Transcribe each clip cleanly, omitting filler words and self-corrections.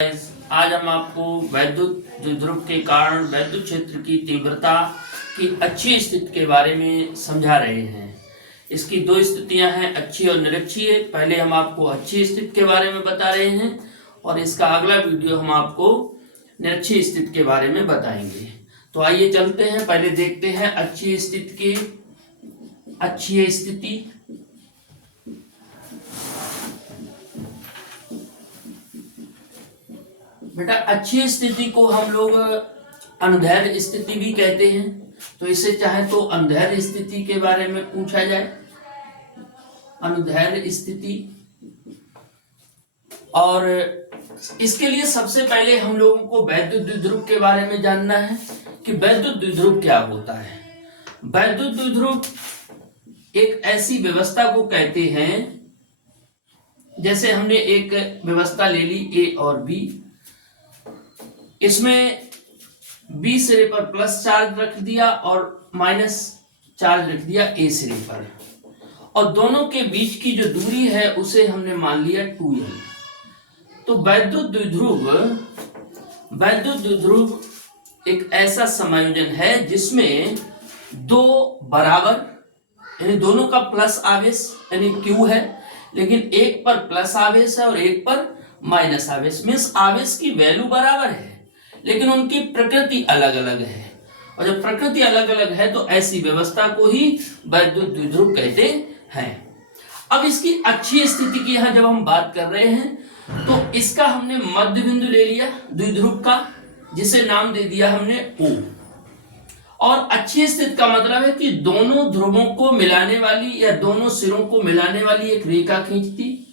आज हम आपको वैद्युत द्विध्रुव के कारण वैद्युत क्षेत्र की तीव्रता की अच्छी स्थिति के बारे में समझा रहे हैं। इसकी दो स्थितियां हैं, अच्छी और निरक्षीय। पहले हम आपको अच्छी स्थिति के बारे में बता रहे हैं और इसका अगला वीडियो हम आपको निरक्षीय स्थिति के बारे में बताएंगे। तो आइए चलते हैं, पहले देखते हैं अच्छी स्थिति की अच्छी स्थिति। बेटा अच्छी स्थिति को हम लोग अनुदैर्ध्य स्थिति भी कहते हैं। तो इसे चाहे तो अनुदैर्ध्य स्थिति के बारे में पूछा जाए, अनुदैर्ध्य स्थिति। और इसके लिए सबसे पहले हम लोगों को वैद्युत द्विध्रुव के बारे में जानना है कि वैद्युत द्विध्रुव क्या होता है। वैद्युत द्विध्रुव एक ऐसी व्यवस्था को कहते हैं, जैसे हमने एक व्यवस्था ले ली ए और बी, इसमें बी सिरे पर प्लस चार्ज रख दिया और माइनस चार्ज रख दिया ए सिरे पर, और दोनों के बीच की जो दूरी है उसे हमने मान लिया 2l। तो वैद्युत द्विध्रुव एक ऐसा समायोजन है जिसमें दो बराबर यानी दोनों का प्लस आवेश यानी Q है, लेकिन एक पर प्लस आवेश है और एक पर माइनस आवेश। मीन्स आवेश की वैल्यू बराबर है लेकिन उनकी प्रकृति अलग अलग है, और जब प्रकृति अलग अलग है तो ऐसी व्यवस्था को ही वैद्युत द्विध्रुव कहते हैं। अब इसकी अच्छी स्थिति की यहां जब हम बात कर रहे हैं तो इसका हमने मध्य बिंदु ले लिया द्विध्रुव का, जिसे नाम दे दिया हमने O। और अच्छी स्थिति का मतलब है कि दोनों ध्रुवों को मिलाने वाली या दोनों सिरों को मिलाने वाली एक रेखा खींच दी,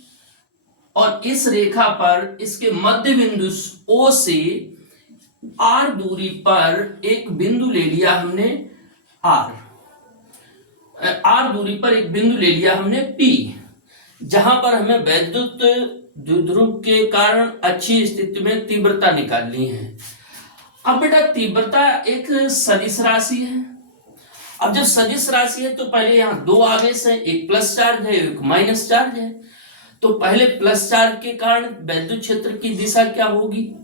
और इस रेखा पर इसके मध्य बिंदु O से R दूरी पर एक बिंदु ले लिया हमने R दूरी पर एक बिंदु ले लिया हमने P, जहां पर हमें वैद्युत द्विध्रुव के कारण अच्छी स्थिति में तीव्रता निकालनी है। अब बेटा तीव्रता एक सदिश राशि है। अब जब सदिश राशि है तो पहले यहाँ दो आवेश है, एक प्लस चार्ज है एक माइनस चार्ज है। तो पहले प्लस चार्ज के कारण वैद्युत क्षेत्र की दिशा क्या होगी?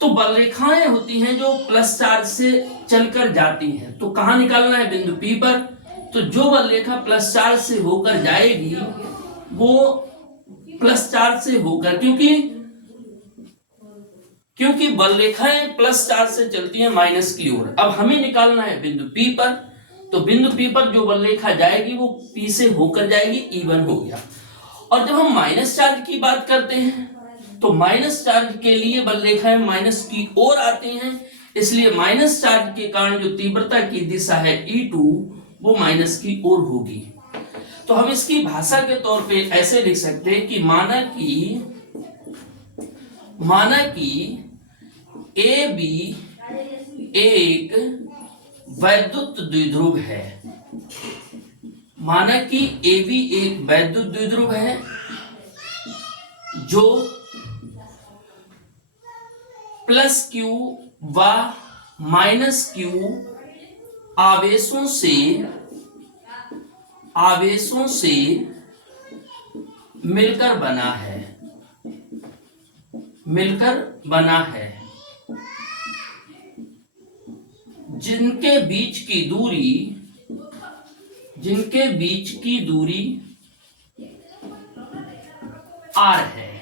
तो बल रेखाएं होती हैं जो प्लस चार्ज से चलकर जाती हैं, तो कहां निकालना है? बिंदु P पर। तो जो बल रेखा प्लस चार्ज से होकर जाएगी वो प्लस चार्ज से होकर, क्योंकि बल रेखाएं प्लस चार्ज से चलती हैं माइनस की ओर। अब हमें निकालना है बिंदु P पर, तो बिंदु P पर जो बल रेखा जाएगी वो P से होकर जाएगी, E1 हो गया। और जब हम माइनस चार्ज की बात करते हैं तो माइनस चार्ज के लिए बल रेखाएं माइनस की ओर आती हैं, इसलिए माइनस चार्ज के कारण जो तीव्रता की दिशा है E2 वो माइनस की ओर होगी। तो हम इसकी भाषा के तौर पे ऐसे लिख सकते हैं कि माना कि AB एक वैद्युत द्विध्रुव है। माना कि AB एक वैद्युत द्विध्रुव है जो प्लस Q व माइनस Q आवेशों से मिलकर बना है, जिनके बीच की दूरी R है,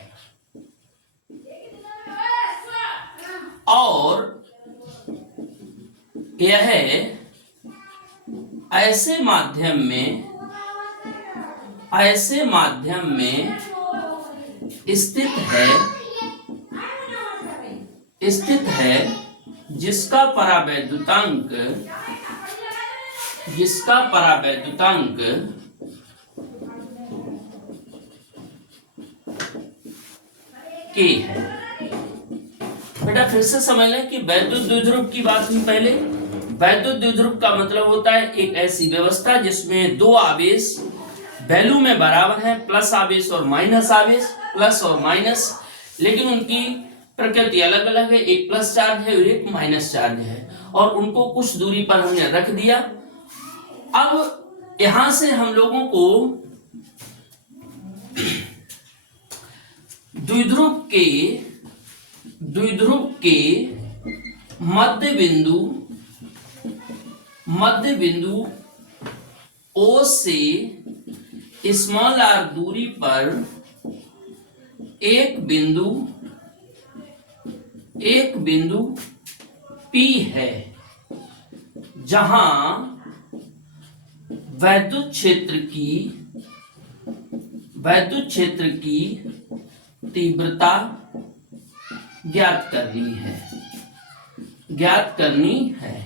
और यह ऐसे माध्यम में स्थित है जिसका परावैद्युतांक K है। बेटा फिर से समझ लें कि वैद्युत द्विध्रुव की बात हुई पहले। वैद्युत द्विध्रुव का मतलब होता है एक ऐसी व्यवस्था जिसमें दो आवेश वैल्यू में बराबर है, प्लस आवेश और माइनस आवेश, प्लस और माइनस, लेकिन उनकी प्रकृति अलग अलग है, एक प्लस चार्ज है और एक माइनस चार्ज है, और उनको कुछ दूरी पर हमने रख दिया। अब यहां से हम लोगों को द्विध्रुव के द्विध्रुव के मध्य बिंदु O से स्मॉल r दूरी पर एक बिंदु P है, जहां वैद्युत क्षेत्र की तीव्रता ज्ञात करनी है।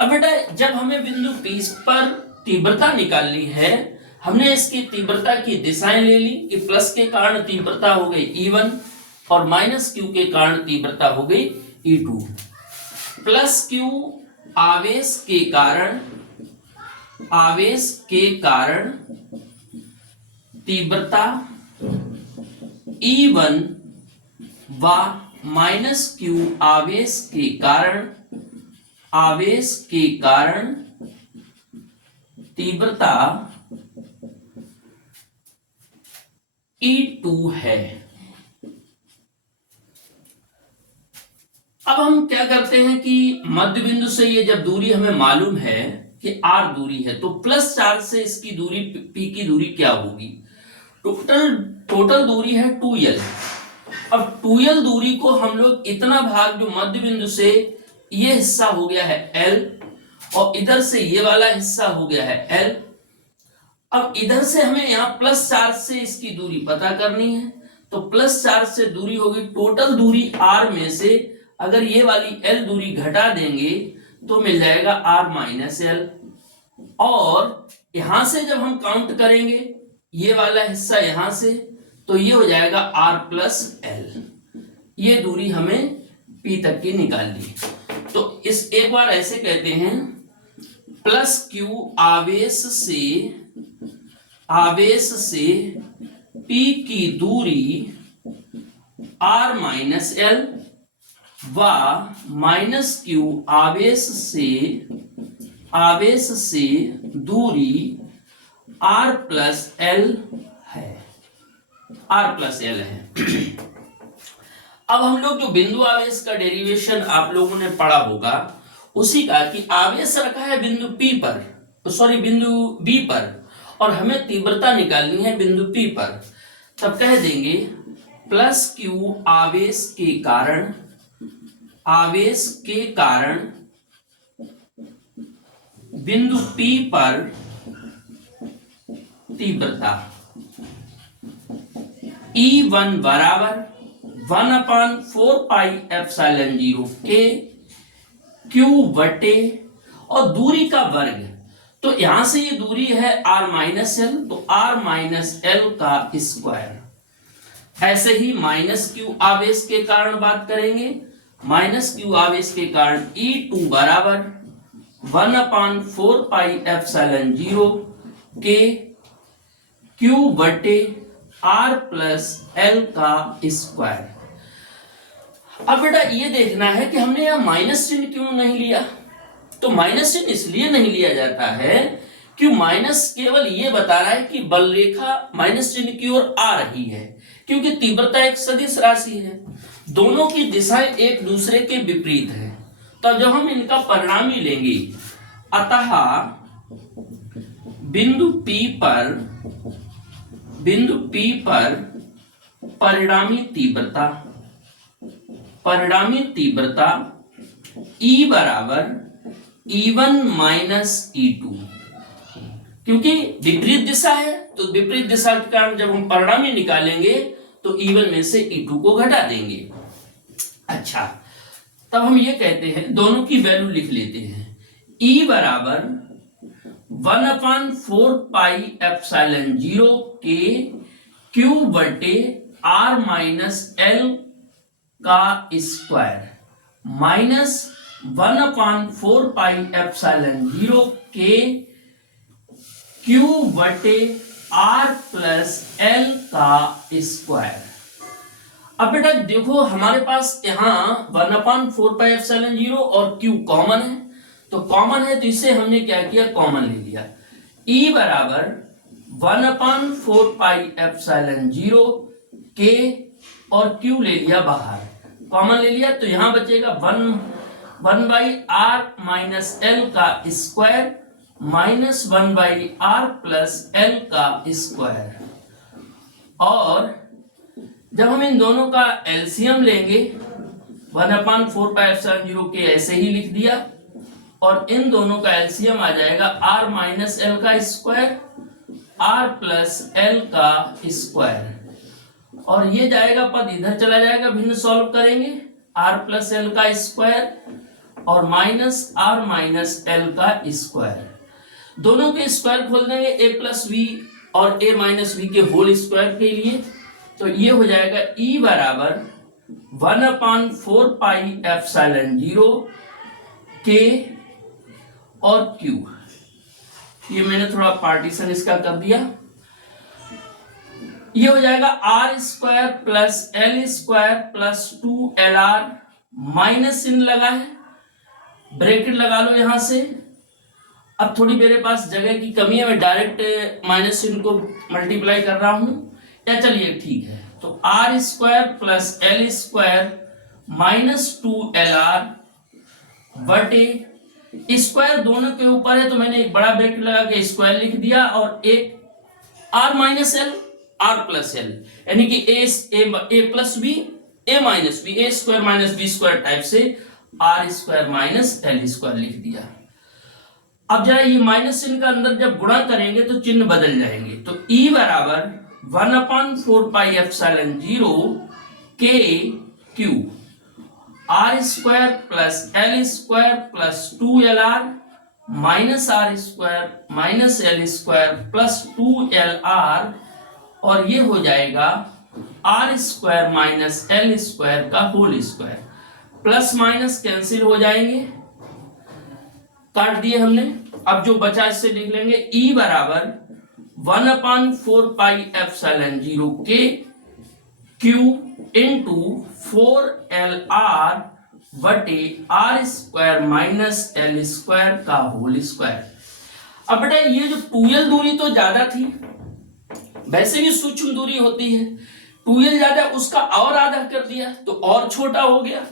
अब बेटा जब हमें बिंदु P पर तीव्रता निकालनी है, हमने इसकी तीव्रता की दिशाएं ले ली कि प्लस के कारण तीव्रता हो गई E1 और माइनस Q के कारण तीव्रता हो गई E2। प्लस Q आवेश के कारण तीव्रता E1 व माइनस Q आवेश के कारण तीव्रता E2 है। अब हम क्या करते हैं कि मध्य बिंदु से ये जब दूरी हमें मालूम है कि r दूरी है, तो प्लस 4 से इसकी दूरी P की दूरी क्या होगी? टोटल दूरी है 2l। अब 2l दूरी को हम लोग इतना भाग जो मध्य बिंदु से ये हिस्सा हो गया है l और इधर से ये वाला हिस्सा हो गया है l। अब इधर से हमें यहाँ प्लस 4 से इसकी दूरी पता करनी है, तो प्लस 4 से दूरी होगी टोटल दूरी r में से अगर ये वाली l दूरी घटा देंगे तो मिल जाएगा r माइनस l। और यहां से जब हम काउंट करेंगे ये वाला हिस्सा यहां से, तो ये हो जाएगा r प्लस l। ये दूरी हमें P तक की निकाल ली। तो इस एक बार ऐसे कहते हैं, प्लस Q आवेश से P की दूरी r माइनस l व माइनस Q आवेश से दूरी r प्लस l है। अब हम लोग जो बिंदु आवेश का डेरिवेशन आप लोगों ने पढ़ा होगा उसी का कि आवेश रखा है बिंदु बिंदु B पर और हमें तीव्रता निकालनी है बिंदु P पर, तब कह देंगे प्लस Q आवेश के कारण बिंदु P पर तीव्रता E1 बराबर 1/4 पाई एप्सिलॉन 0 के Q बटे और दूरी का वर्ग, तो यहां से ये दूरी है r माइनस एल, तो r माइनस एल का स्क्वायर। ऐसे ही माइनस Q आवेश के कारण बात करेंगे, माइनस Q आवेश के कारण E2 बराबर 1/4 पाई एप्सिलॉन 0 के Q बटे r प्लस एल का स्क्वायर। अब बेटा ये देखना है कि हमने यहां माइनस चिन्ह क्यों नहीं लिया। तो माइनस चिन्ह इसलिए नहीं लिया जाता है कि माइनस केवल ये बता रहा है कि बल रेखा माइनस चिन्ह की ओर आ रही है, क्योंकि तीव्रता एक सदिश राशि है, दोनों की दिशाएं एक दूसरे के विपरीत है। तो जब हम इनका परिणामी लेंगे, अतः बिंदु P पर परिणामी तीव्रता E बराबर E1 माइनस E2, क्योंकि विपरीत दिशा है तो विपरीत दिशा के कारण जब हम परिणामी निकालेंगे तो E1 में से E2 को घटा देंगे। अच्छा, तब हम ये कहते हैं, दोनों की वैल्यू लिख लेते हैं। E बराबर 1/4 पाई एप्सिलॉन 0 के Q बटे r माइनस एल का स्क्वायर माइनस 1/4 पाई एप्सिलॉन 0 के Q बटे r प्लस एल का स्क्वायर। अब बेटा देखो हमारे पास यहाँ 1/4 पाई एप्सिलॉन 0 और Q कॉमन है, तो कॉमन है तो इसे हमने क्या किया, कॉमन ले लिया। E बराबर 1/4 पाई एप्सिलॉन 0 के और Q ले लिया बाहर, कॉमन ले लिया तो यहां बचेगा 1/r माइनस एल का square minus 1/r plus L का स्क्वायर। और जब हम इन दोनों का एलसीएम लेंगे 1/4πε0 के ऐसे ही लिख दिया, और इन दोनों का एलसीएम आ जाएगा r माइनस एल का स्क्वायर r प्लस एल का स्क्वायर। और ये जाएगा पद इधर चला जाएगा, भिन्न सॉल्व करेंगे r प्लस एल का स्क्वायर और माइनस r माइनस एल का स्क्वायर। दोनों के स्क्वायर खोल देंगे a प्लस वी और a माइनस वी के होल स्क्वायर के लिए, तो ये हो जाएगा E बराबर 1/4πε0 K और Q। ये मैंने थोड़ा पार्टीशन इसका कर दिया। ये हो जाएगा r square plus L square plus 2LR minus चिन्ह लगा है, ब्रैकेट लगा लो यहां से। अब थोड़ी मेरे पास जगह की कमी है, मैं डायरेक्ट माइनस चिन्ह को मल्टीप्लाई कर रहा हूं, या चलिए ठीक है। तो r square plus L square minus 2LR बटे स्क्वायर दोनों के ऊपर है तो मैंने एक बड़ा ब्रैकेट लगा के स्क्वायर लिख दिया, और एक r minus L r plus L, यानी कि a plus B a minus B, a square minus B square type से r square minus L square लिख दिया। अब जरा ये माइनस चिन्ह का अंदर जब गुणा करेंगे तो चिन्ह बदल जाएंगे, तो E बराबर 1/4πε0 K Q r square plus L square plus 2LR minus r square minus L square plus 2LR, और ये हो जाएगा r square minus L square का whole square. Plus minus cancel हो जाएंगे, काट दिए हमने। अब जो बचा इससे लिख लेंगे E बराबर 1/4πε0 K Q इंटू 4LR बटे r square minus L square का होल स्क्वायर। अब बेटा ये जो 2L दूरी तो ज्यादा थी, वैसे भी सूक्ष्म दूरी होती है, 2L ज्यादा उसका और आधा कर दिया तो और छोटा हो गया,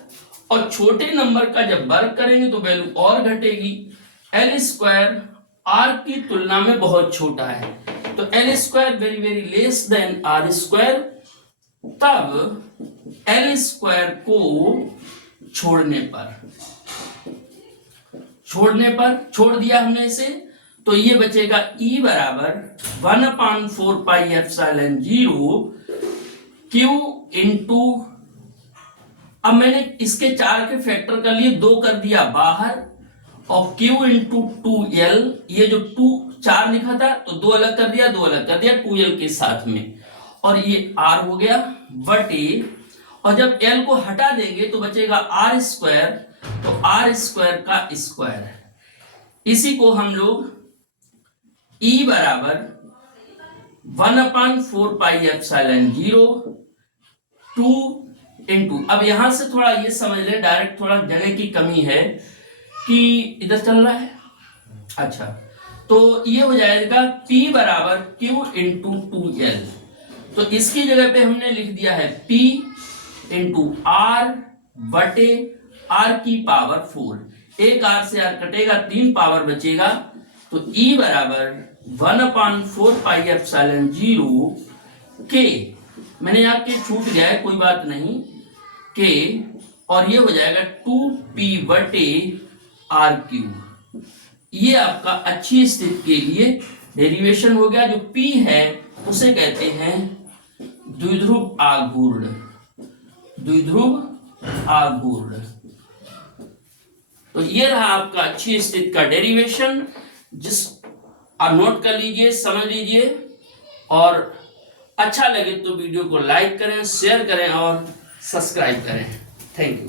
और छोटे नंबर का जब वर्ग करेंगे तो वैल्यू और घटेगी। एल स्क्वायर r की तुलना में बहुत छोटा है, तो L square very very less than r square, तब एल स्क्वायर को छोड़ छोड़ दिया हमने इसे, तो ये बचेगा E बराबर 1/4πε0 Q इंटू, अब मैंने इसके 4 के फैक्टर कर लिए, 2 कर दिया बाहर, और Q इंटू 2L, ये जो 4 लिखा था तो 2 अलग कर दिया 2L के साथ में, और ये R हो गया बटे, और जब L को हटा देंगे तो बचेगा R स्क्वायर, तो R स्क्वायर का स्क्वायर, इसी को हम लोग E बराबर 1/4πε0 2 इंटू, अब यहां से थोड़ा ये समझ ले, डायरेक्ट थोड़ा जगह की कमी है कि इधर चल रहा है। अच्छा, तो ये हो जाएगा P बराबर Q इंटू 2L, तो इसकी जगह पे हमने लिख दिया है P इंटू R बटे R की पावर 4, एक R से R कटेगा, 3 पावर बचेगा, तो E बराबर 1/4πε0 K, मैंने यहाँ के छूट गया है कोई बात नहीं, K, और ये हो जाएगा 2P बटे R3। ये आपका अच्छी स्थिति के लिए डेरिवेशन हो गया। जो P है उसे कहते हैं द्विध्रुव आघूर्ण। तो ये रहा आपका अच्छी स्थिति का डेरिवेशन, जिस आप नोट कर लीजिए, समझ लीजिए, और अच्छा लगे तो वीडियो को लाइक करें, शेयर करें और सब्सक्राइब करें। Thank you.